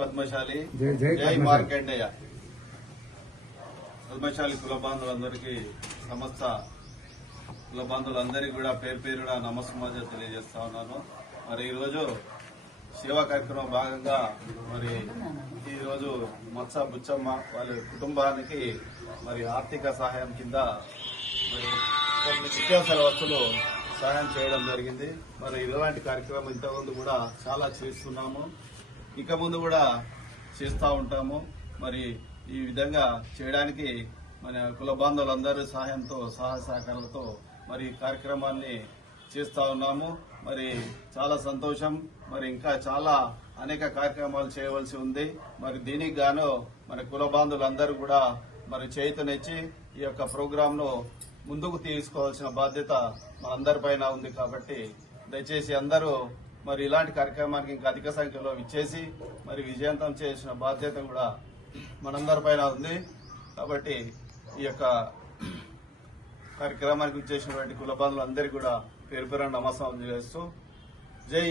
పద్మశాలి జై మార్కండేయ. పద్మశాలి కుల బాంధవులందరికీ సమస్త కుల బాంధవులందరికీ కూడా పేరు పేరున నమస్కారం తెలియజేస్తా ఉన్నాను. మరి ఈరోజు సేవా కార్యక్రమం భాగంగా మరి ఈరోజు మత్స బుచ్చమ్మ వాళ్ళ కుటుంబానికి మరి ఆర్థిక సహాయం కింద మరి కొన్ని నిత్యావసర వస్తువులు సహాయం చేయడం జరిగింది. మరి ఇలాంటి కార్యక్రమం ఇంతకుముందు కూడా చాలా చేస్తున్నాము, ఇక ముందు కూడా చేస్తూ ఉంటాము. మరి ఈ విధంగా చేయడానికి మన కుల బాంధవులందరి సహాయంతో సహాయ సహకారాలతో మరి కార్యక్రమాన్ని చేస్తూ ఉన్నాము. మరి చాలా సంతోషం. మరి ఇంకా చాలా అనేక కార్యక్రమాలు చేయవలసి ఉంది. మరి దీనికి గాను మన కుల బాంధవులందరూ కూడా మరి చేయుతనిచ్చి ఈ యొక్క ప్రోగ్రాంను ముందుకు తీసుకోవాల్సిన బాధ్యత మనందరిపైన ఉంది. కాబట్టి దయచేసి అందరూ మరి ఇలాంటి కార్యక్రమానికి ఇంకా అధిక సంఖ్యలో ఇచ్చేసి మరి విజయవంతం చేసిన బాధ్యత కూడా మనందరిపైన ఉంది. కాబట్టి ఈ యొక్క కార్యక్రమానికి ఇచ్చేసినటువంటి కుల బాంధవులందరికీ కూడా పేరు పేరున నమస్కారం చేస్తూ జై